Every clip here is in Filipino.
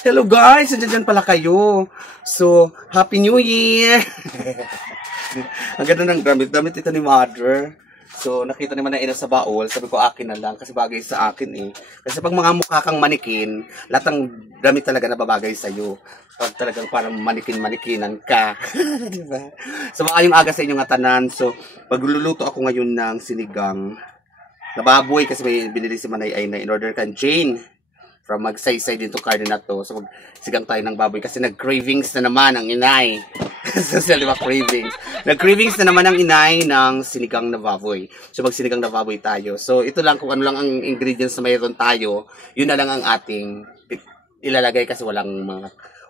Hello guys, nandiyan pala kayo. So, Happy New Year! Ang ganda ng damit ito ni Mother. So, nakita naman na ina sa baul. Sabi ko akin na lang kasi bagay sa akin eh. Kasi pag mga mukha kang manikin, lahat ng damit talaga na babagay sa'yo. Pag talagang parang manikin-manikinan ka. Diba? So, maayong aga sa inyong atanan. So, pagluluto ako ngayon ng sinigang na baboy kasi may binili si Manay ay na in-order kan Jane. From magsaysay dito karne na to. So magsigang tayo ng baboy kasi nag-cravings na naman ang inay. So sila diba cravings? Nag-cravings na naman ang inay ng sinigang na baboy. So magsinigang na baboy tayo. So ito lang kung ano lang ang ingredients na mayroon tayo. Yun na lang ang ating ilalagay kasi walang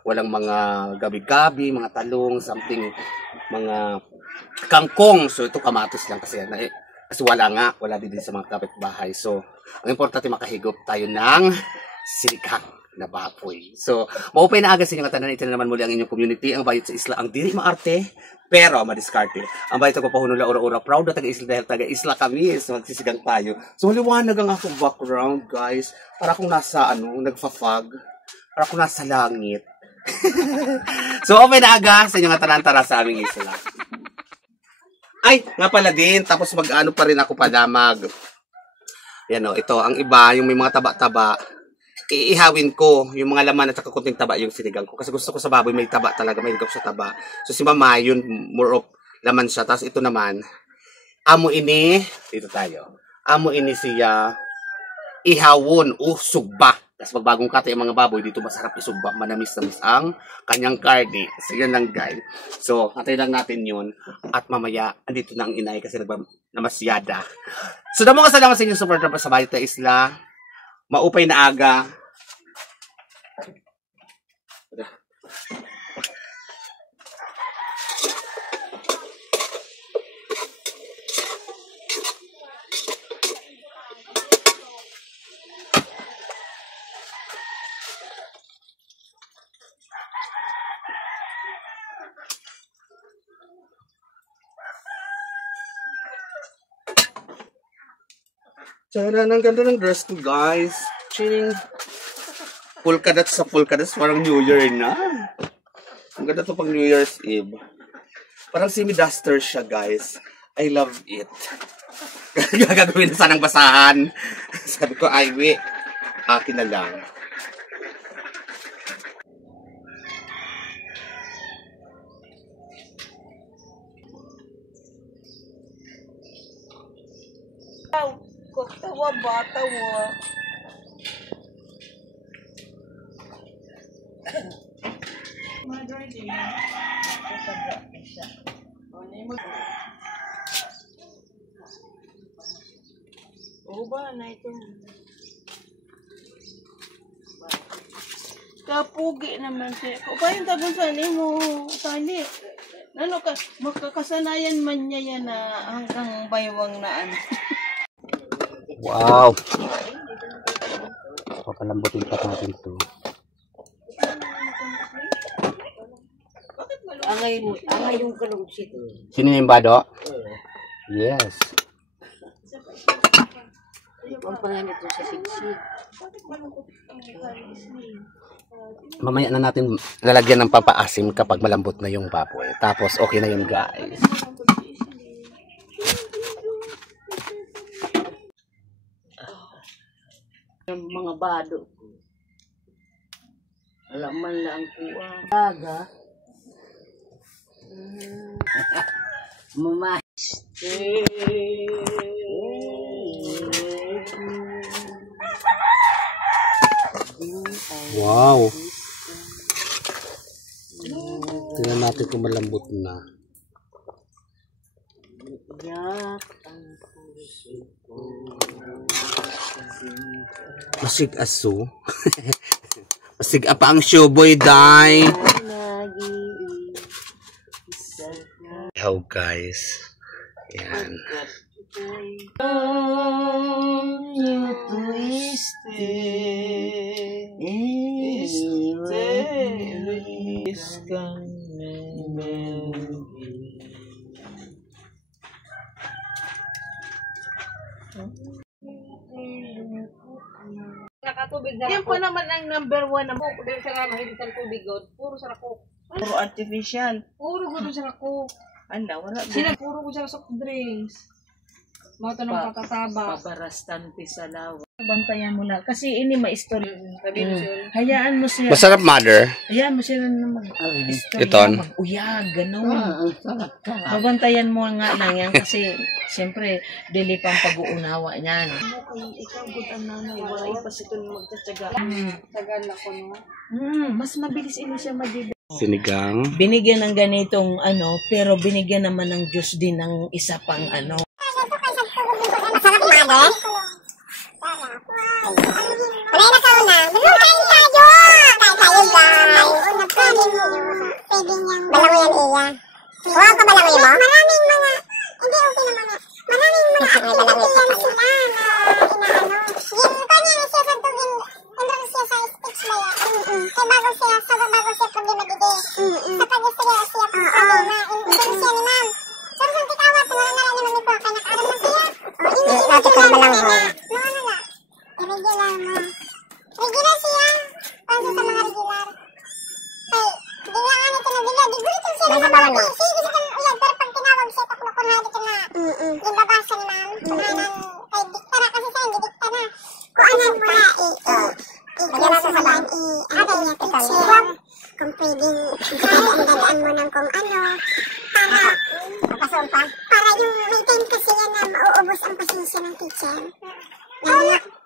mga gabi-gabi, mga talong, something, mga kangkong. So ito kamatos lang kasi wala din sa mga kapitbahay. So ang importante makahigop tayo ng sinigang na baboy. So, ma-open na aga sa inyong tanan. Ito na naman muli ang inyong community. Ang bayot sa isla, ang dili maarte, pero madiskarte. Ang bayot ko pahuno la ura-ura. Proud na taga-isla dahil taga-isla kami. So, magsisigang tayo. So, maliwanag ang akong background, guys. Para kung nasa, nagfa-fog. Para kung nasa langit. So, open na aga sa inyong tanan tara sa aming isla. Ay, nga pala din. Tapos mag-ano pa rin ako padamag. Yan o, ito. Ang iba, yung may mga taba-taba, iihawin ko yung mga laman at saka kunting taba yung sinigang ko. Kasi gusto ko sa baboy may taba talaga, may higop sa taba. So si Mama, yun more of laman siya. Tapos ito naman, amo ini, dito tayo. Amo ini siya ihawon o sugba. Tapos magbagong kata yung mga baboy, dito masarap isugba. Manamis-namis ang kanyang karne. So yan lang guys. So, antay lang natin yun. At mamaya, andito na ang inay kasi namasyada. So, damo ka salamat sa inyong support na sa Bayot na Isla. Maupay na aga. Tara, ang ganda ng dress ko, guys. Chilling. Pulkadat sa pulkadat. Parang New Year na. Ang ganda to pang New Year's Eve. Parang semi-duster siya, guys. I love it. Gagawin na sanang basahan. Sabi ko, ay, wait. Akin na lang. Tawa bata mo. Oh ba na ito. Kapugi naman siya. O pa yung tabon sa mo. Tali. Ano ka, makakasanayan man niya yan na hanggang baywang naan. Wow! Papalambutin pa natin ito. Angay yung kalungsit. Sino yung bado? Yes. Ang pangalan ito sa sigsig. Mamaya na natin lalagyan ng papaasim kapag malambot na yung baboy. Tapos okay na yun, guys. mga bado. Alam man lang kuha. Daga. Mama. Wow. Tingnan natin kung malambot na. Masig aso. Masig apa ang showboy day. Hello guys. Yan. Nakatubig na Yan po naman ang number 1 na ako. Dahil sa nga mahilig ng tubig, God. Puro sa ako. puro artificial. Puro gusto sa ako. Anda, wala. Sila puro ko sa soft drinks. Mga tanong katataba. Pabarastante sa lawa. Bantayan mo lang. Kasi ini ma-story. Sabi mo siya. Hayaan mo siya. Masarap, mother. Hayaan mo siya na mag-story. Iton. Mag-uyag, gano'n. Mabantayan mo nga lang yan kasi siyempre, dili pang pag-uunawa niyan. Ikaw, good ang nanay. Wala pa siya ito magtatsaga. Tagal ako, no? Mas mabilis ini siya madiba. Sinigang. Binigyan ng ganitong pero binigyan naman ng Diyos din ng isa pang Masarap, mother. Wala na ka una. Kain tayo! Kain tayo, guys. Pwede niyang balangoyan iya. Huwag ka balangoy mo? Maraming mga, hindi okay naman nga. Maraming mga activity yan sila na inaano. Yung kanya na siya santugin, enroll siya sa speech ba yan? Kaya bago siya problema dide. Sa pag-istorya siya problema. Enroll siya ni ma'am. Pero sa tikawat, naman ni po, kaya nakaroon na siya. Natin ko na balangoy. Ano na? Regular mo. Regular siya. Paano sa mga regular? Ay, hindi nga ano ito na bila. Di gulit siya na mga sige, gusto kang uyag. Pero pag tinawag siya, takunakunhadi ka na. Yung babasa ni ma'am. Kuhanan, kay diktara kasi siya, hindi diktara. Kuhanan mo na, igala sa sabahan, agay niya teacher. Kung pwedeng, ang dadaan mo ng kung ano. Para yung may time kasi yan na mauubos ang pasensya ng teacher.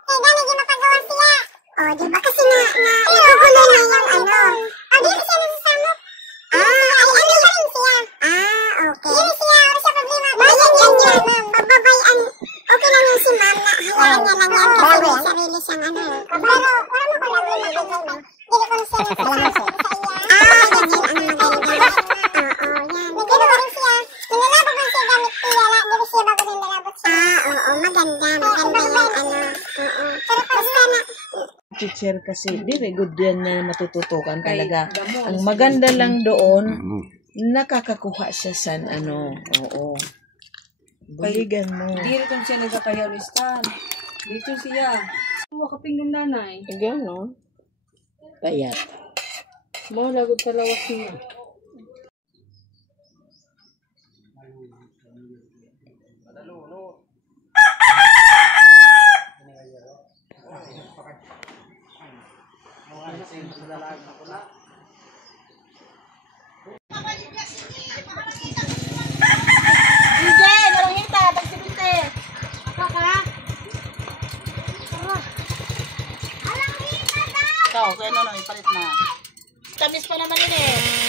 Gano'n yung mapagawa siya. O, diba? Kasi nagugulo na yung ano. O, di ba siya nasasamot? Ay, ano ba rin siya? Okay. Yun siya, wala siya problema. Bayan yan, ma'am. Pagbabayan, okay lang yun si ma'am na hayaan niya lang yan kasi may sarili siyang ano. Pero, wala mo pala may magagay, ma'am. Hindi ko siya nasasamot sa iya. Yan ang magagay. Oo, yan. Nagano ba rin siya? Nilalabog ba siya gamit tiyala? Di ba siya bago din nalabot siya? Oo, maganda. Maganda yung ano. Oo. Pero basta na, teacher kasi very good yan na matututukan talaga. Ang maganda lang doon, nakakakuha siya sa oo. Baligan mo. Dito siya nagkakayaw ni Stan. Dito siya. Wakaping ng nanay. Gano'n. Payat. Mga lagot kalawas niya. Ikaw, kaya ipalit na. Tamis pa naman yun eh.